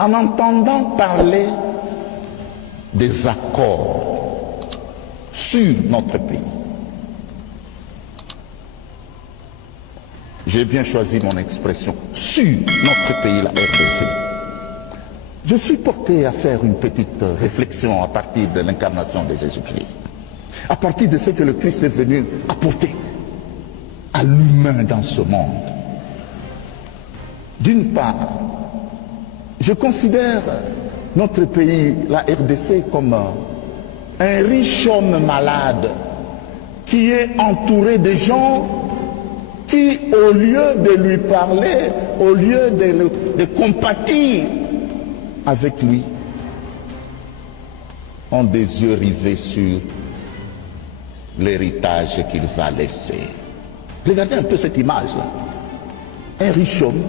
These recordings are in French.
en entendant parler des accords sur notre pays. J'ai bien choisi mon expression, sur notre pays, la RDC. Je suis porté à faire une petite réflexion à partir de l'incarnation de Jésus-Christ, à partir de ce que le Christ est venu apporter à l'humain dans ce monde. D'une part, je considère notre pays, la RDC, comme un riche homme malade qui est entouré de gens qui, au lieu de lui parler, au lieu de compatir avec lui, ont des yeux rivés sur l'héritage qu'il va laisser. Regardez un peu cette image-là. Un riche homme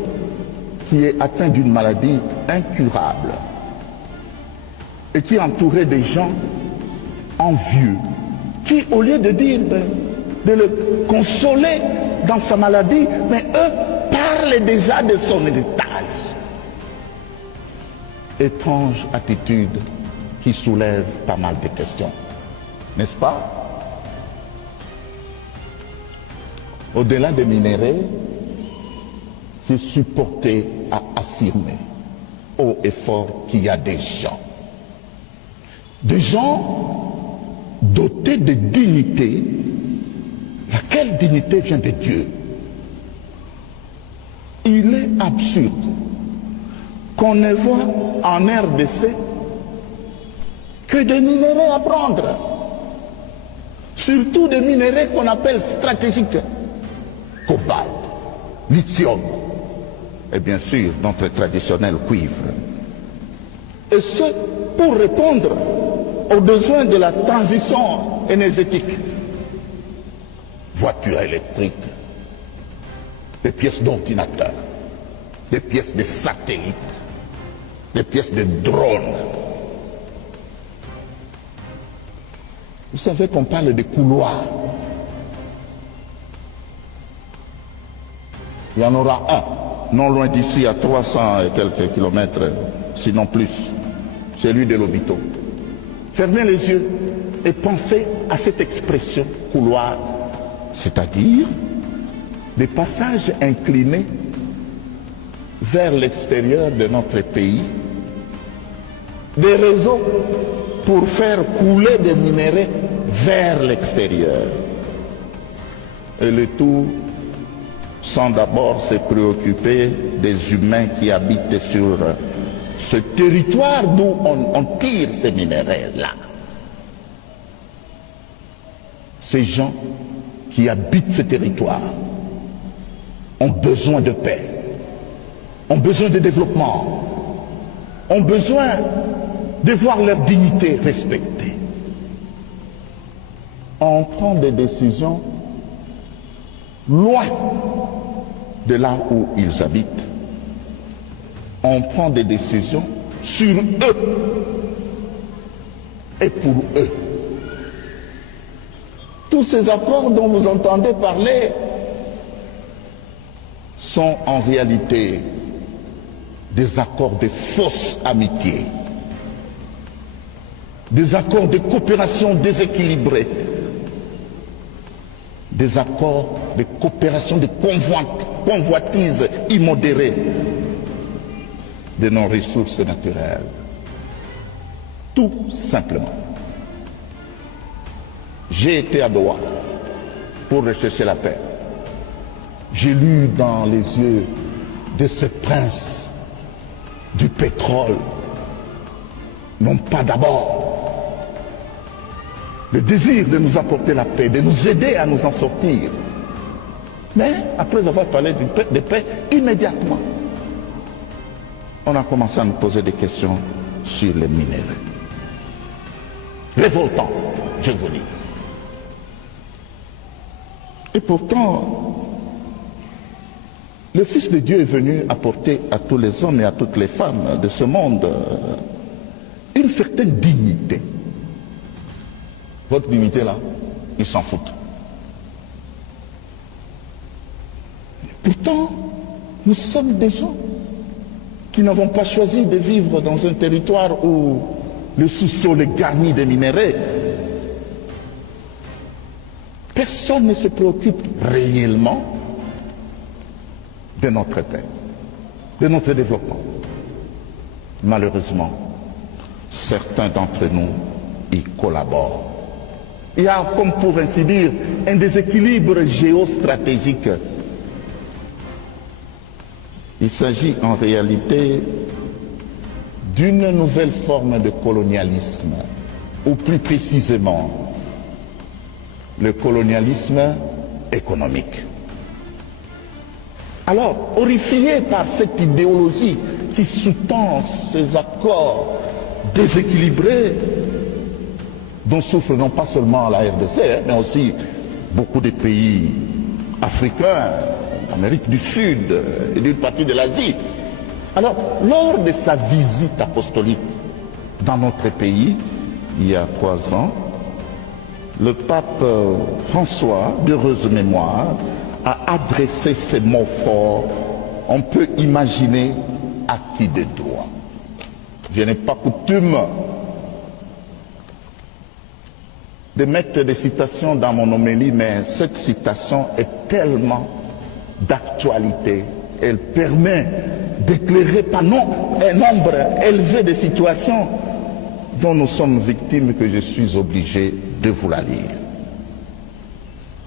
qui est atteint d'une maladie incurable et qui est entouré des gens envieux, qui, au lieu de dire, de le consoler dans sa maladie, mais eux parlent déjà de son héritage. Étrange attitude qui soulève pas mal de questions, n'est-ce pas? Au-delà des minéraux, je suis porté à affirmer haut et fort qu'il y a des gens dotés de dignité, laquelle dignité vient de Dieu. Il est absurde qu'on ne voit en RDC que des minéraux à prendre, surtout des minéraux qu'on appelle stratégiques, cobalt, lithium, et bien sûr notre traditionnel cuivre. Et ce, pour répondre aux besoins de la transition énergétique. Voitures électriques, des pièces d'ordinateur, des pièces de satellites, des pièces de drones. Vous savez qu'on parle de couloirs. Il y en aura un, non loin d'ici, à 300 et quelques kilomètres, sinon plus, celui de l'Obito. Fermez les yeux et pensez à cette expression couloir, c'est-à-dire des passages inclinés vers l'extérieur de notre pays, des réseaux pour faire couler des minéraux vers l'extérieur. Et le tout sans d'abord se préoccuper des humains qui habitent sur ce territoire d'où on tire ces minéraux-là. Ces gens qui habitent ce territoire ont besoin de paix, ont besoin de développement, ont besoin de voir leur dignité respectée. On prend des décisions loin de là où ils habitent. On prend des décisions sur eux et pour eux. Tous ces accords dont vous entendez parler sont en réalité des accords de fausse amitié, des accords de coopération déséquilibrée, des accords de coopération de convoitise immodérée de nos ressources naturelles. Tout simplement. J'ai été à Doha pour rechercher la paix. J'ai lu dans les yeux de ce prince du pétrole, non pas d'abord le désir de nous apporter la paix, de nous aider à nous en sortir, mais après avoir parlé de paix, immédiatement, on a commencé à nous poser des questions sur les minéraux. Révoltant, je vous dis. Et pourtant, le Fils de Dieu est venu apporter à tous les hommes et à toutes les femmes de ce monde une certaine dignité. Votre dignité là, ils s'en foutent. Pourtant, nous sommes des gens qui n'avons pas choisi de vivre dans un territoire où le sous-sol est garni de minéraux. Personne ne se préoccupe réellement de notre terre, de notre développement. Malheureusement, certains d'entre nous y collaborent. Il y a, comme pour ainsi dire, un déséquilibre géostratégique. Il s'agit en réalité d'une nouvelle forme de colonialisme, ou plus précisément, le colonialisme économique. Alors, horrifié par cette idéologie qui sous-tend ces accords déséquilibrés, dont souffre non pas seulement la RDC, mais aussi beaucoup de pays africains, d'Amérique du Sud et d'une partie de l'Asie. Alors, lors de sa visite apostolique dans notre pays, il y a 3 ans, le pape François, d'heureuse mémoire, a adressé ces mots forts. On peut imaginer à qui de droit. Je n'ai pas coutume de mettre des citations dans mon homélie, mais cette citation est tellement d'actualité. Elle permet d'éclairer pas non un nombre élevé de situations dont nous sommes victimes, que je suis obligé de vous la lire.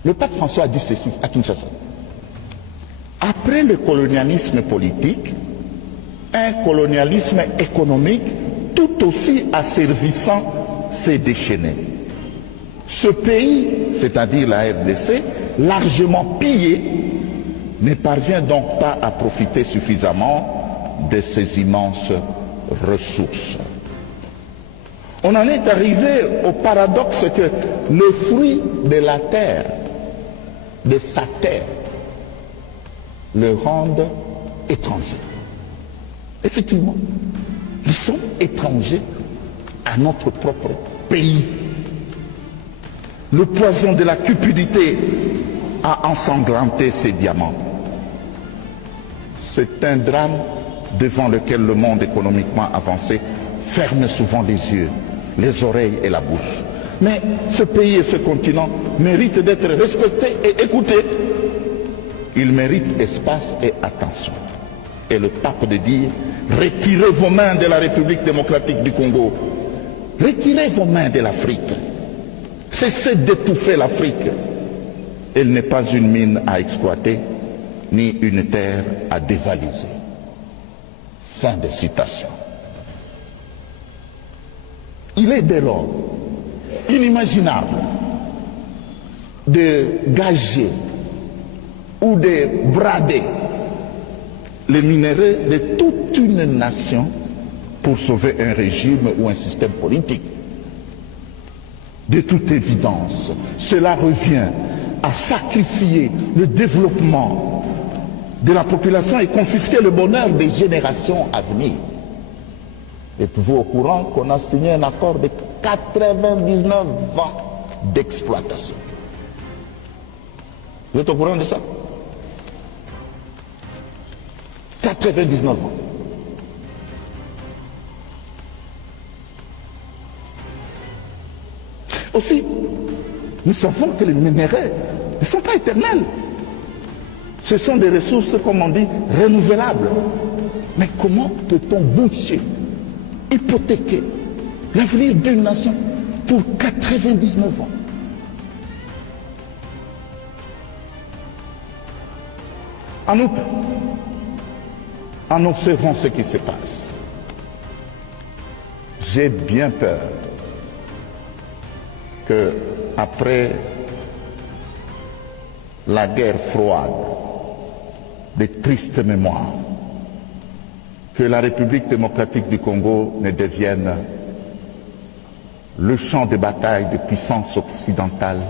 Le pape François a dit ceci à Kinshasa. Après le colonialisme politique, un colonialisme économique tout aussi asservissant s'est déchaîné. Ce pays, c'est-à-dire la RDC, largement pillé, ne parvient donc pas à profiter suffisamment de ces immenses ressources. On en est arrivé au paradoxe que le fruit de la terre, de sa terre, le rendent étranger. Effectivement, nous sommes étrangers à notre propre pays. Le poison de la cupidité a ensanglanté ces diamants. C'est un drame devant lequel le monde économiquement avancé ferme souvent les yeux, les oreilles et la bouche. Mais ce pays et ce continent méritent d'être respectés et écoutés. Ils méritent espace et attention. Et le pape de dire, retirez vos mains de la République démocratique du Congo. Retirez vos mains de l'Afrique. Cessez d'étouffer l'Afrique. Elle n'est pas une mine à exploiter, ni une terre à dévaliser. Fin de citation. Il est dès lors inimaginable de gager ou de brader les minéraux de toute une nation pour sauver un régime ou un système politique. De toute évidence, cela revient à sacrifier le développement de la population et confisquer le bonheur des générations à venir. Êtes-vous au courant qu'on a signé un accord de 99 ans d'exploitation? Vous êtes au courant de ça? 99 ans. Aussi, nous savons que les minéraux ne sont pas éternels. Ce sont des ressources, comme on dit, renouvelables. Mais comment peut-on boucher, hypothéquer l'avenir d'une nation pour 99 ans? En outre, en observant ce qui se passe, j'ai bien peur que, après la guerre froide, des tristes mémoires, que la République démocratique du Congo ne devienne le champ de bataille des puissances occidentales